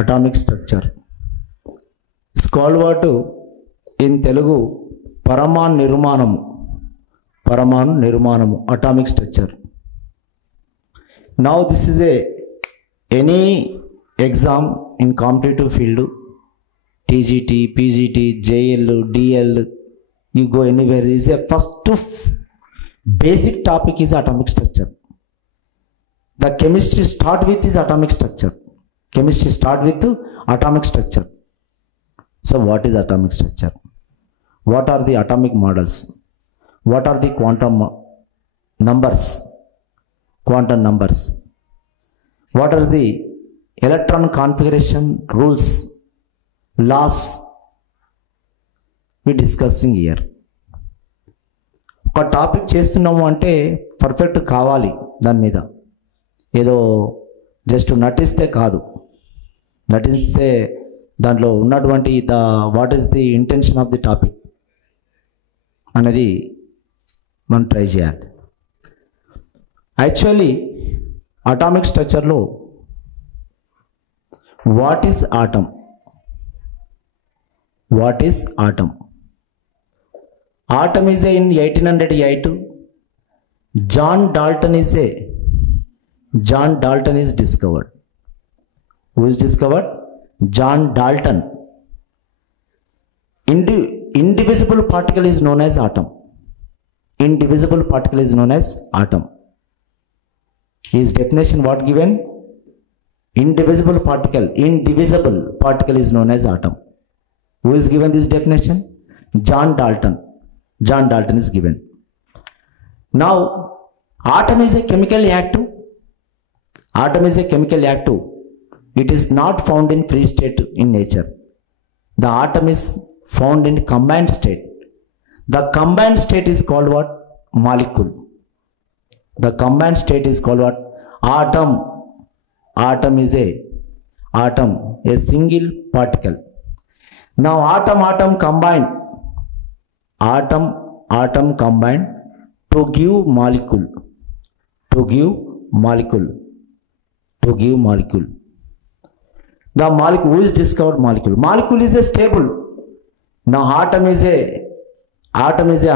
Atomic structure is called what in Telugu Paramanu Nirmanamu, atomic structure. Now this is any exam in competitive field, TGT, PGT, JL, DL, you go anywhere, is a first basic topic is atomic structure. The chemistry start with is atomic structure. Chemistry start with atomic structure. So what is atomic structure? What are the atomic models? What are the quantum numbers? Quantum numbers. What are the electron configuration rules, laws we discussing here. ఒక topic చేస్తున్నాము అంటే perfect కావాలి, దాని మీద ఏదో just నటిస్తే కాదు. నటిస్తే దాంట్లో ఉన్నటువంటి what is the intention of the topic అనేది మనం ట్రై చేయాలి. యాక్చువల్లీ అటామిక్ స్ట్రక్చర్లో what is atom? What is atom? Atom is in 1808. John Dalton is discovered. Who is discovered? John Dalton. Indivisible particle is known as atom. Indivisible particle is known as atom. His definition what given? Indivisible particle is known as atom. Who is given this definition? John Dalton. John Dalton is given. Now, atom is a chemical reactive. Atom is a chemical reactive. It is not found in free state in nature. The atom is found in combined state. The combined state is called what? Molecule. The combined state is called what? Atom. Atom is a single particle. Now atom combine to give molecule. The molecule, who is discovered molecule? Molecule is a stable. Now atom is a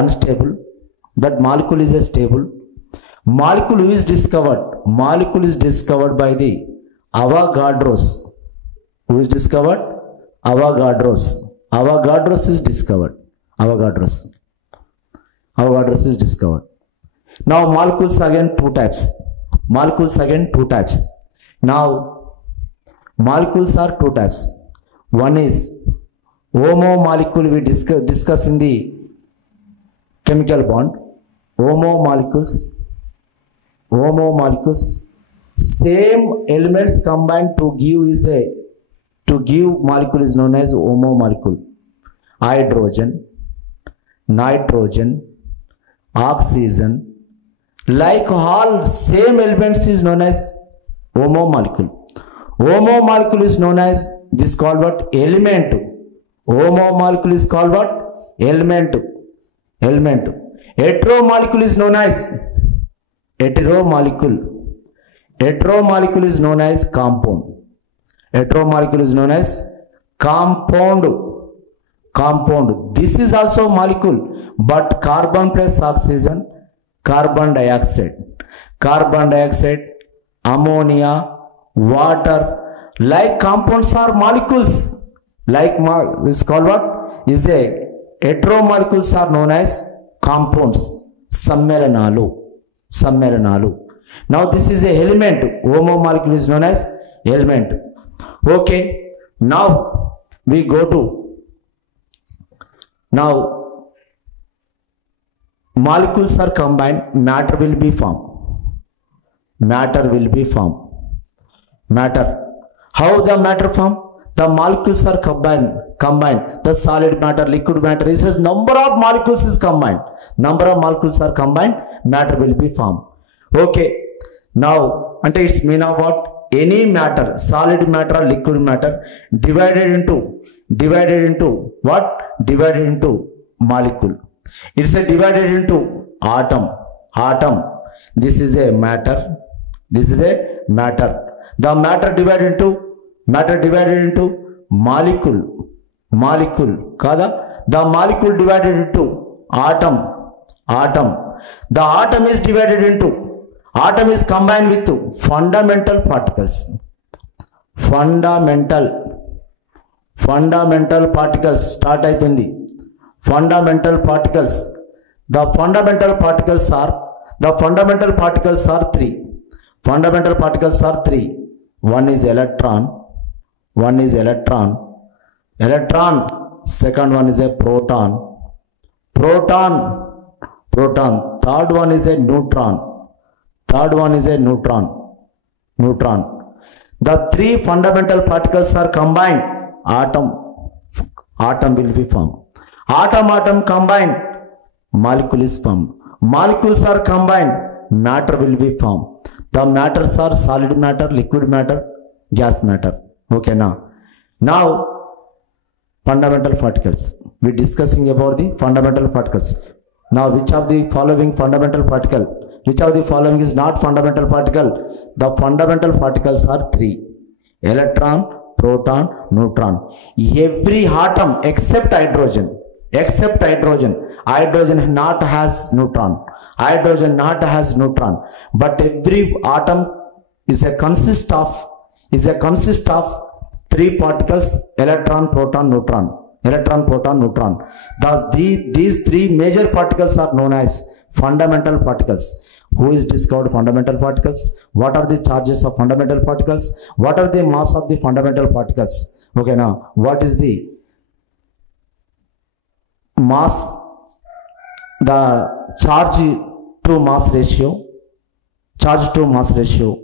unstable. That molecule is a stable. Molecule who is discovered? Molecule is discovered by the Avogadros. Who is discovered? Avogadros is discovered. Avogadros is discovered. Now molecules again two types. Now molecules are two types. One is homo molecule, we discuss in the chemical bond. Homo molecules, same elements combined to give molecule is known as homo molecule. Hydrogen, nitrogen, oxygen, like all same elements is known as homo molecule. Homo molecule is known as, this called what? Element. Homo molecule is called what? Element. Hetero molecule is known as hetero molecule is known as compound. Hetero molecule is known as compound. This is also molecule, but carbon plus oxygen, carbon dioxide, ammonia, water, like compounds are molecules. Like is called what? Is a hetero molecules are known as compounds. Sammelanalu. Now this is a element. Homo molecule is known as element. Okay, now we go to molecules are combined, matter will be formed. How the matter form? The molecules are combined. The solid matter, liquid matter, it says number of molecules is combined. Matter will be formed. Okay, now ante it's mean of what? Any matter, solid matter or liquid matter, divided into what? Divided into molecule. It's a divided into atom. This is a matter. The matter divided into Matter divided into molecule. Molecule. Kada? The molecule divided into atom. Atom. The atom is divided into, atom is combined with fundamental particles. Fundamental particles start aitundi. Fundamental particles. The fundamental particles are three. Fundamental particles are three. One is electron. Second one is a proton. Third one is a neutron. The three fundamental particles are combined. Atom will be formed. Atom combined. Molecule is formed. Molecules are combined. Matter will be formed. The matters are solid matter, liquid matter, gas matter. Okay, now fundamental particles. We are discussing about the fundamental particles. Now, which of the following fundamental particle? Which of the following is not fundamental particle? The fundamental particles are three: electron, proton, neutron. Every atom except hydrogen. Hydrogen not has neutron. But every atom is a consist of three particles: electron, proton, neutron. Thus, these three major particles are known as fundamental particles. Who is discovered fundamental particles? What are the charges of fundamental particles? What are the mass of the fundamental particles? Okay, now what is the mass? The charge to mass ratio.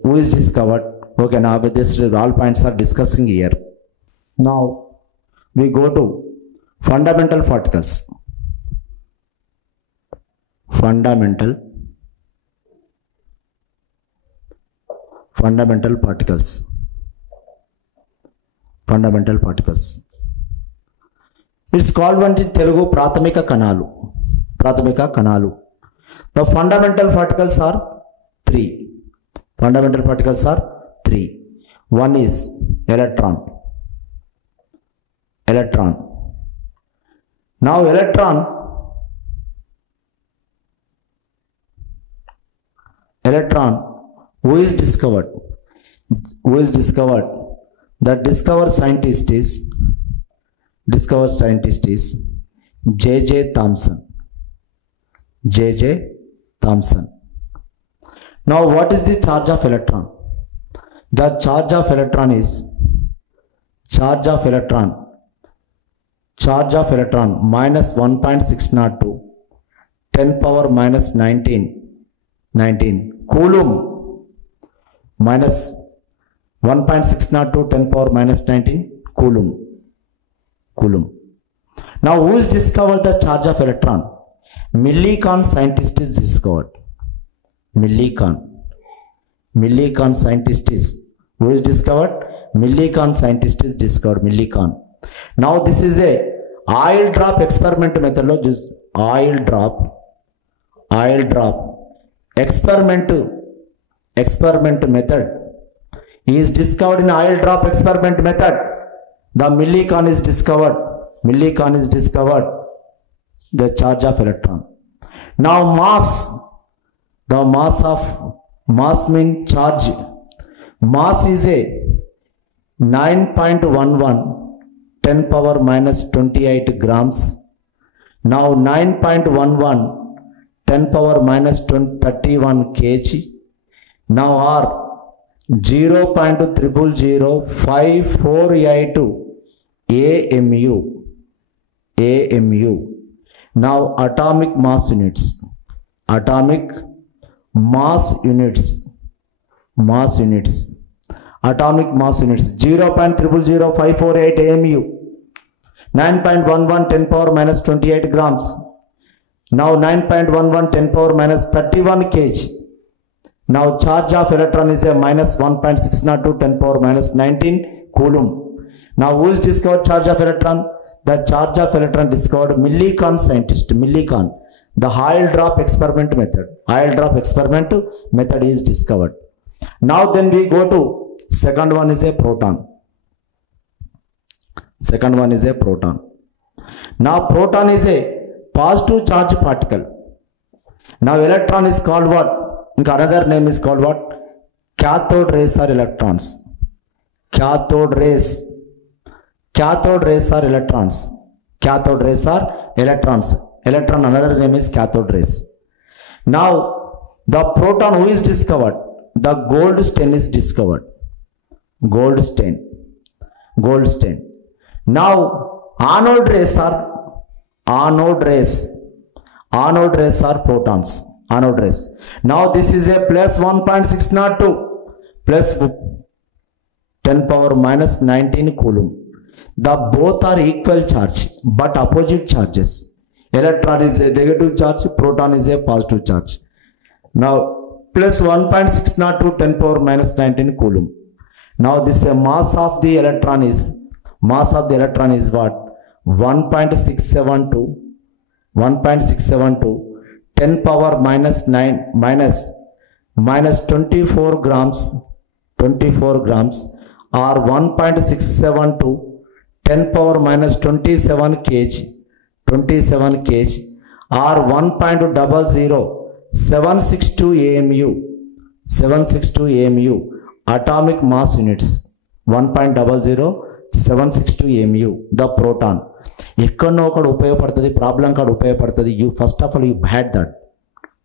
Who is discovered? Okay, now with this all points are discussing here. Now we go to fundamental particles. Fundamental particles. It's called one in Telugu Prathamika Kanalu. The fundamental particles are three. One is electron. Now electron who is discovered? The discover scientist is J.J. Thomson. Now what is the charge of electron? The charge of electron is minus 1.602 10 power minus 19 coulomb. Minus 1.602 10 power minus 19 coulomb. Now who is discovered the charge of electron? Millikan scientist is discovered. Millikan scientist is who is discovered? Millikan scientist is discovered. Now this is a oil drop experiment method. Oil drop experiment method is discovered in oil drop experiment method. The Millikan is discovered. The charge of electron. Now mass. The mass means charge. Mass is a 9.11 10 power minus 28 grams. Now 9.11 10 power minus 31 kg. Now R 0.0005482 AMU. Now atomic mass units. 0.0005488 AMU. 9.11 10 power minus 28 grams. Now 9.11 10 power minus 31 kg. Now charge of electron is a minus 1.602 10 power minus 19 coulomb. Now who is discovered charge of electron? The charge of electron discovered Millikan scientist. The oil drop experiment method is discovered. Now then we go to second one is a proton. Second one is a proton. Now proton is a positive charge particle. Now electron is called what? Another name is called what? Cathode rays are electrons. Cathode rays. Cathode rays are electrons. Cathode rays are electrons. Electron, another name is cathode rays. Now the proton who is discovered? The Goldstein is discovered. Goldstein. Goldstein. Now anode rays are Anode rays are protons. Anode rays. Now this is a plus 1.602 plus 10 power minus 19 coulomb. The both are equal charge but opposite charges. Electron is a negative charge, proton is a positive charge. Now plus 1.602 10 power minus 19 coulomb. Now this mass of the electron is what? 1.672 10 power minus 9 minus 24 grams or 1.672 10 power minus 27 kg or 1.00762 AMU atomic mass units. 1.00762 AMU the proton. ఎక్కడో ఒకటి ఉపయోగపడుతుంది, problem కాడ ఉపయోగపడుతుంది. You first of all you had that,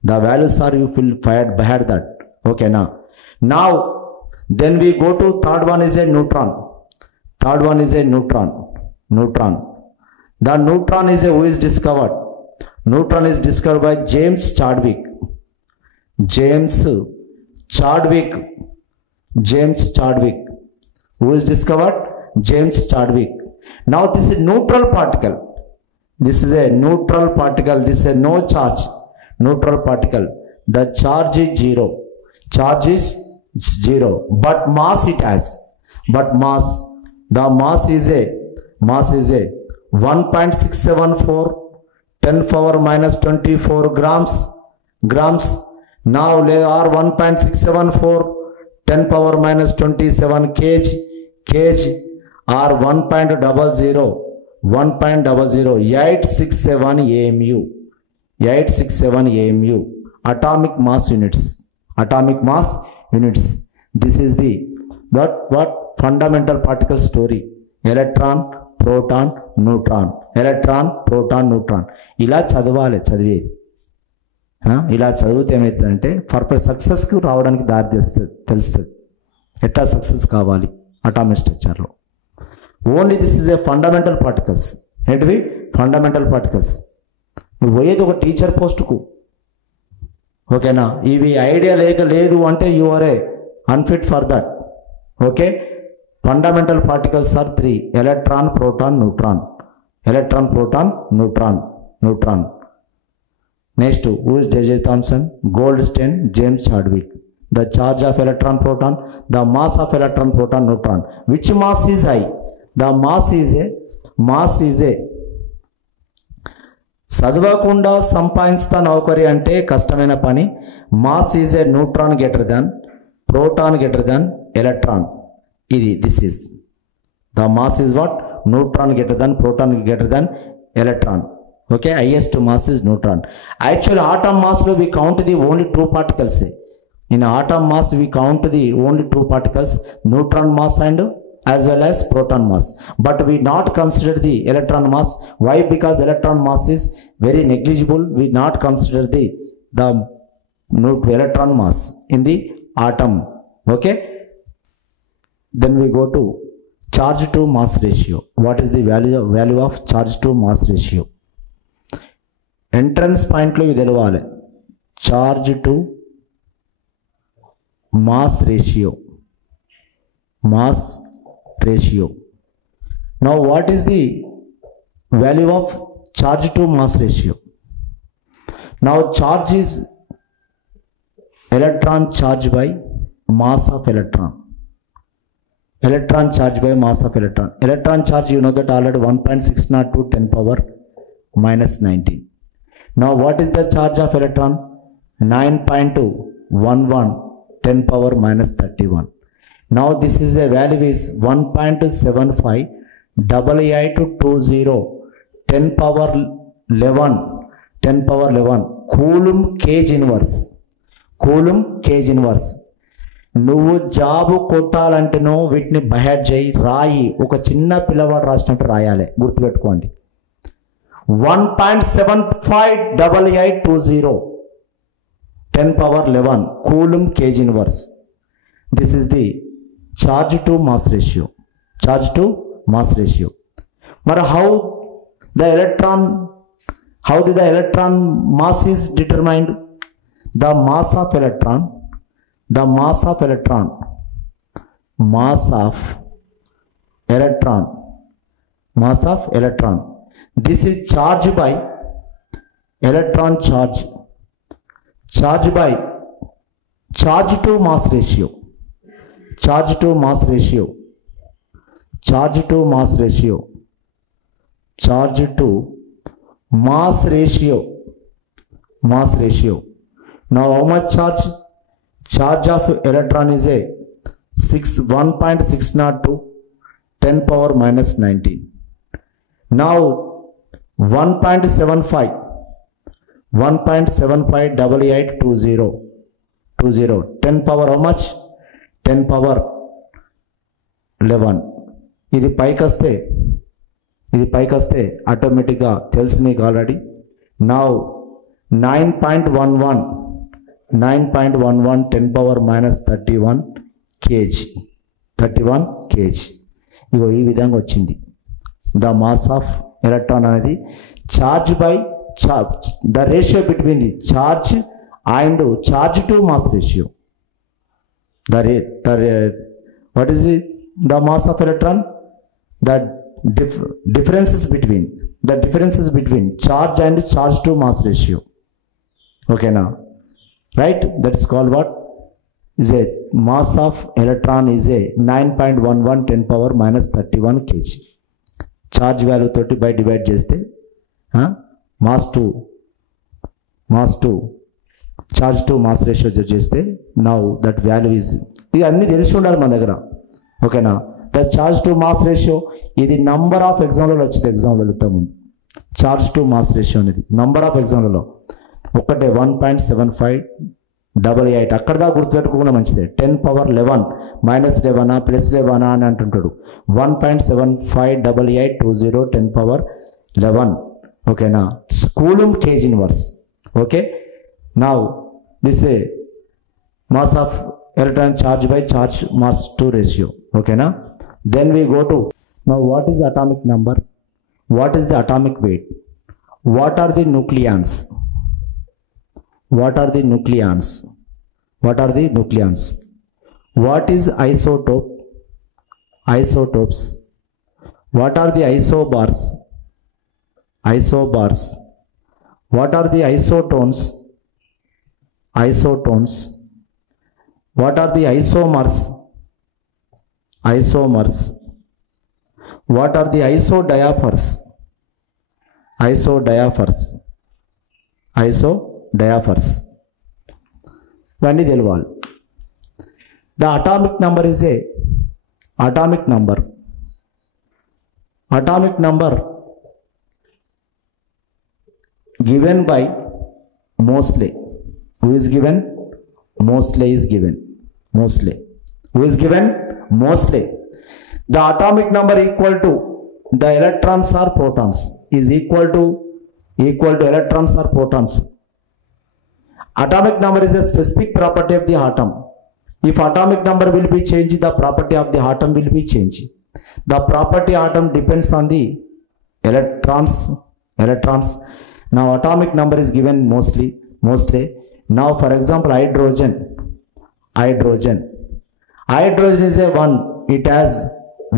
the values are you fill had that. ఓకేనా? Now then we go to third one is a neutron. Third one is a neutron. The neutron is a who is discovered? Neutron is discovered by James Chadwick. Who is discovered? James Chadwick. Now this is neutral particle. This is a neutral particle. This is a no charge neutral particle. The charge is zero. But mass it has. The mass is a 1.674 10 power minus 24 grams. Now they are 1.674 10 power minus 27 kg or 1.00 867 AMU atomic mass units. This is the what fundamental particle story. Electron, proton, neutron. ఇలా చదివేది. ఇలా చదివితే ఏమవుతుందంటే perfect సక్సెస్కి రావడానికి దారి తెలుస్తుంది ఎట్లా సక్సెస్ కావాలి అటామిక్ స్ట్రక్చర్లో. Only this is a fundamental particles. ఏంటివి? Fundamental particles. నువ్వు పోయేది ఒక టీచర్ పోస్టుకు, ఓకేనా? ఇవి ఐడియా లేదు అంటే you are a unfit for that. Okay, fundamental particles are 3: electron, proton, neutron. Next, who is J.J. Thomson? Goldstein, James Chadwick. The charge of electron, proton, the mass of electron, proton, neutron. Which mass is high? The mass is a చదవకుండా సంపాదిస్తా నౌకరి అంటే కష్టమైన పని. Mass is a neutron greater than, proton greater than, electron. This is the mass is what? Neutron greater than, proton greater than, electron. Okay, highest mass is neutron. Actually, atom mass we count the only 2 particles. In atom mass we count the only 2 particles, neutron mass and as well as proton mass. But we not consider the electron mass. Why? Because electron mass is very negligible. We not consider the electron mass in the atom. Okay. Then we go to charge to mass ratio. What is the value of charge to mass ratio? Entrance పాయింట్లో ఇది తెలవాలి. Charge to mass ratio. Now what is the value of charge to mass ratio? Now charge is electron charge by mass of electron. Electron charge by mass of electron. Electron charge, you know that already, 1.602 10 power minus 19. Now what is the charge of electron? 9.11 10 power minus 31. Now this is a value is 1.75 8820 10 power 11 10 power 11 coulomb kg inverse. Coulomb kg inverse. నువ్వు job కొట్టాలంటేనో వీటిని by heart చేయి, రాయి. ఒక చిన్న పిల్లవాడు రాసినట్టు రాయాలి, గుర్తుపెట్టుకోండి. 1.758820 10 power 11 coulomb kg inverse. This is the charge to mass ratio. Charge to mass ratio. But how the electron mass is determined? The mass of electron this is charged by electron charge to mass ratio. Charge to mass ratio. Now how much charge? Charge of electron is a 1.602 10 power minus 19. Now 1.758820 10 power how much? 10 power 11. ఇది పైకి వస్తే ఆటోమేటిక్గా తెలుసు నీకు already. Now 9.11 10 power minus 31 kg. ఇగో ఈ విధంగా వచ్చింది. The mass of electron అనేది charge by charge, the ratio between the charge and charge to mass ratio. What is the mass of electron? The differences between charge and charge to mass ratio. Okay now, right? That is called what? Is a mass of electron is a 9.11 10 power minus 31 kg. Charge value 30 by divide చేస్తే mass to charge to mass ratio చేస్తే now that value is, ఇది అన్ని తెలిసి ఉండాలి మన దగ్గర. ఓకేనా? The charge to mass ratio ఇది నంబర్ ఆఫ్ ఎగ్జామ్లలో వచ్చింది. ఎగ్జామ్లో వెళ్తాం ముందు చార్జ్ టు మాస్ రేషియో అనేది నంబర్ ఆఫ్ ఎగ్జామ్లలో ఒకటే 1.7588 అక్కడ దాకా గుర్తుపెట్టుకోకుండా మంచిదే. 10 పవర్ 11 మైనస్ 11 ప్లస్ 11 అని అంటుంటాడు. 1.758820 10 పవర్ 11. ఓకేనా? Coulomb kg inverse. Okay, now this a mass of electron charge by charge mass to ratio. Okay na? Then we go to, now what is atomic number? What is the atomic weight? What are the nucleons? What are the nucleons? What is isotope? Isotopes. What are the isobars? What are the isotones? What are the isomers? What are the isodiaphers? ఇవన్నీ తెలవాలి. The atomic number is a atomic number given by Moseley. Who is given? Moseley is given. Who is given? Moseley. The atomic number equal to the electrons or protons is equal to electrons or protons. Atomic number is a specific property of the atom. If atomic number will be changed, the property of the atom will be changed. The property atom depends on the electrons. Now atomic number is given mostly. Now for example, hydrogen is a one. It has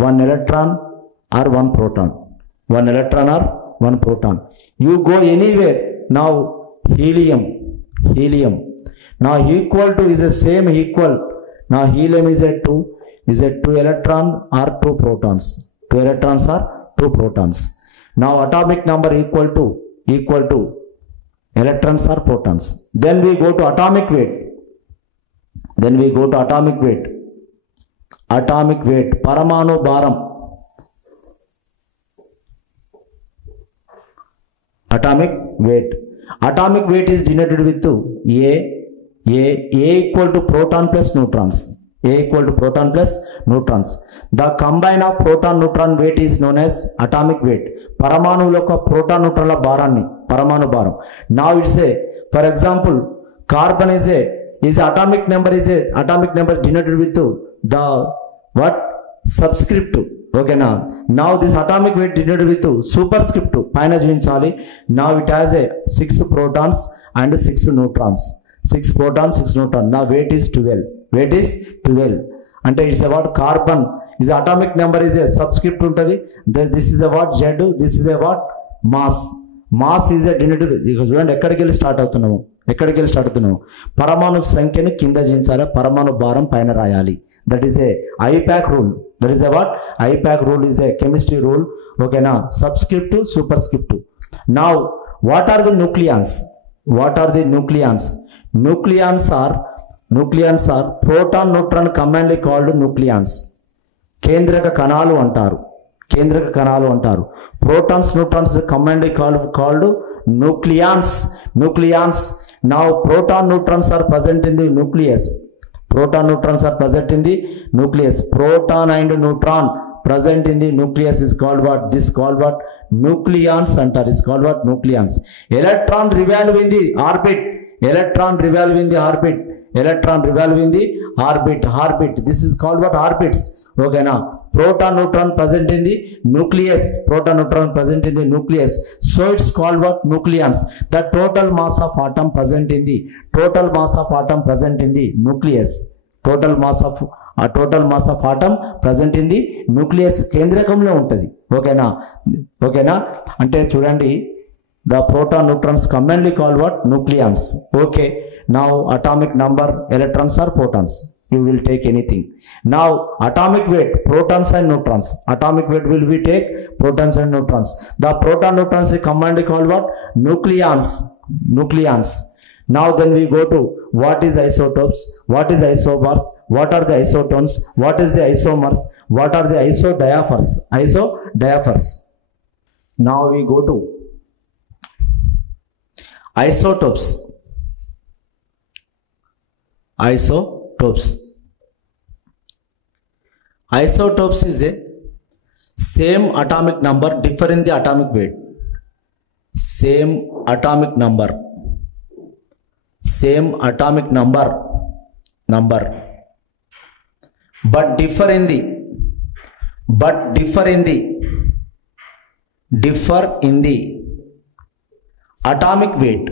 one electron or one proton. You go anywhere. Now helium. Now equal to is the same equal. Now helium is a two electron or two protons. Now atomic number equal to electrons or protons. Then we go to atomic weight. Atomic weight. Paramanu bharam. Atomic weight. Atomic weight is denoted with A equal to proton plus neutrons. A equal to proton plus neutrons. The combine of proton neutron weight is known as atomic weight. Paramanu యొక్క proton neutron భారాన్ని పరమాణు భారం. Now it's a, for example, carbon is atomic number denoted with the what subscript. Okay now this atomic weight denoted with superscript పైన చూపించాలి. Now it has a 6 protons and 6 neutrons. 6 protons, 6 neutrons. Now weight is 12. Weight is 12. అంటే it's about carbon. Is atomic number is a subscript ఉంటుంది. This is about Z. This is about mass. Mass is a denoted. ఇక చూడండి ఎక్కడికి వెళ్ళి start అవుతున్నాము. పరమాణు సంఖ్యను కింద చేయించాలి, పరమాణు భారం పైన రాయాలి. That is a IPAC rule. That is a what? IPAC rule is a chemistry rule. Okay na? Subscript to superscript. Now what are the nucleons? Nucleons are proton neutron commonly called nucleons. కేంద్రక కణాలు అంటారు. Protons neutrons commonly called nucleons. Now proton neutrons are present in the nucleus. Proton and neutron present in the nucleus is called what? This called what? Nucleons antaru. Is called what? Nucleons. Electron revolve in the orbit. Orbit. This is called what? Orbits. Okay na? Proton neutron present in the nucleus. So it's called what? Nucleons. The total mass of atom present in the nucleus. Total mass of atom present in the nucleus కేంద్రకంలో ఉంటుంది. ఓకేనా అంటే చూడండి, the proton neutrons commonly called what? Nucleons. Okay, now atomic number, electrons or protons, you will take anything. Now atomic weight, protons and neutrons. Atomic weight will be take protons and neutrons. The proton neutrons is commonly called what? Nucleons. Now then we go to what is isotopes, what is isobars, what are the isotones, what is the isomers, what are the isodiaphers. Now we go to isotopes. Isotopes is a same atomic number, differ in the atomic weight. Same atomic number, but differ in the atomic weight.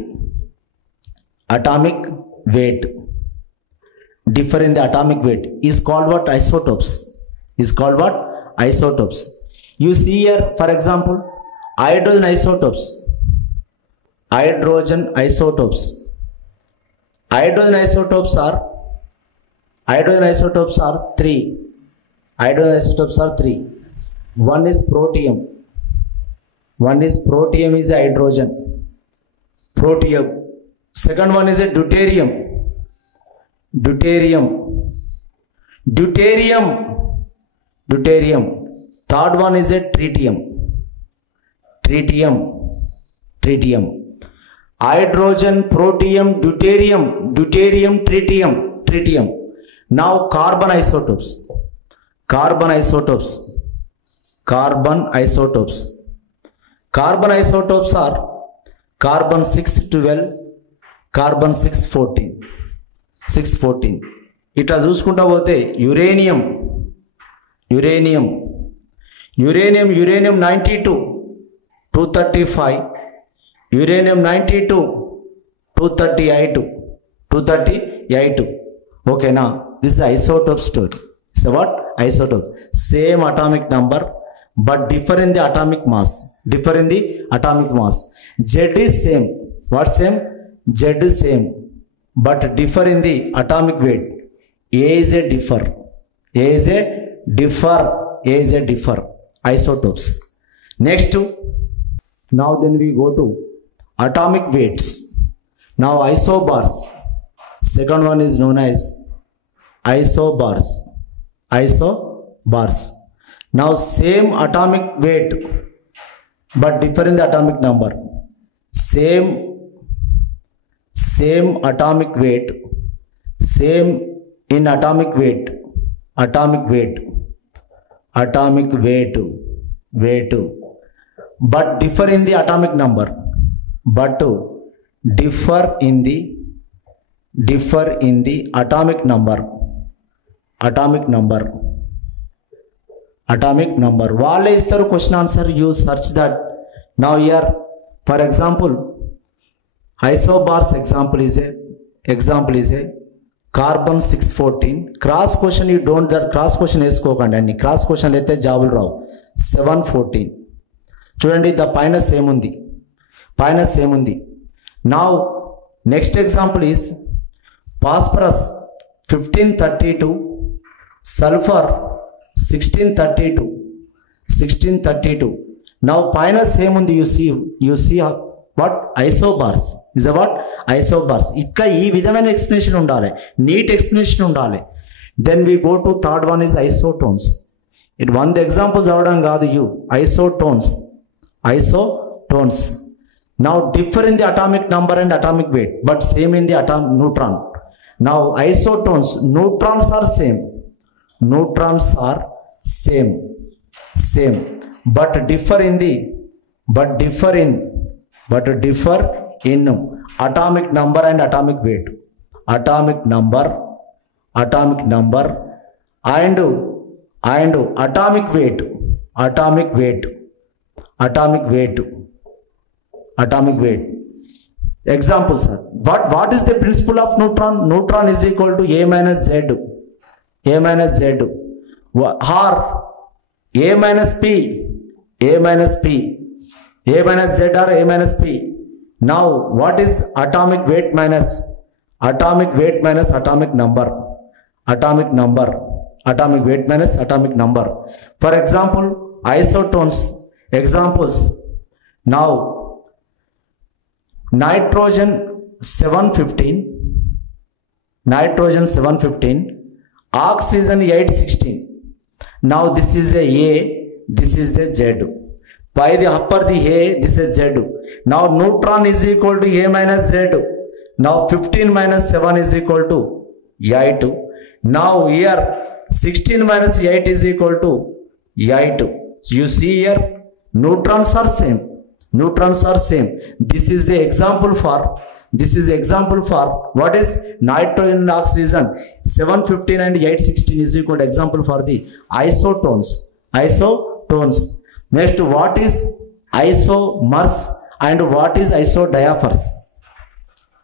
Differ in the atomic weight is called what? Isotopes. You see here, for example, hydrogen isotopes. Hydrogen isotopes are three. One is protium. Is a hydrogen. Second one is a deuterium. Third one is a tritium. Hydrogen, protium, deuterium, tritium. Now carbon isotopes. Carbon isotopes are carbon 612, carbon 614. ఇట్లా చూసుకుంటా పోతే uranium 92, 235, uranium 92, 238. Okay, now this is isotope story. So what? Isotope, same atomic number but differ in the atomic mass. Z is same. What same? Z is same but differ in the atomic weight. A is a differ. Isotopes. Next, now then we go to atomic weights. Now isobars. Second one is known as isobars. Now same atomic weight but differ in the atomic number. same atomic weight, same in atomic weight, but differ in the atomic number, differ in the atomic number. వాళ్ళే ఇస్తారు question answer, you search that. Now here for example isobars example is a carbon 614. Cross question you don't that cross question వేసుకోకండి అండి, cross question అయితే జాబులు రావు. 714 చూడండి, the పైన same ఉంది. Now next example is phosphorus 1532, sulphur 1632. Now పైన same ఉంది, you see what isobars is a what isobars. ఇట్లా ఈ విధమైన ఎక్స్ప్లెనేషన్ ఉండాలి, నీట్ ఎక్స్ప్లెనేషన్ ఉండాలి. Then we go to third one is isotones. ఇది 100 ఎగ్జాంపుల్స్ అవడం కాదు, isotones. Now differ in the atomic number and atomic weight, but same in the neutron. Now isotones, neutrons are same, but differ in atomic number and atomic weight, and atomic weight. Examples are what is the principle of neutron? Neutron is equal to a minus z, or a minus p, a minus z or a minus p. Now what is atomic weight minus atomic number? Atomic weight minus atomic number. For example, isotones examples. Now nitrogen 715, oxygen 816. Now this is a A, this is the Z. By the upper the A, this is Z. Now neutron is equal to A minus Z. Now 15 minus 7 is equal to 8. Now here 16 minus 8 is equal to 8. You see here neutrons are same. This is the example for what is nitrogen and oxygen. 715 and 816 is equal to example for the isotones. Next, what is isomers and what is isodiaphers?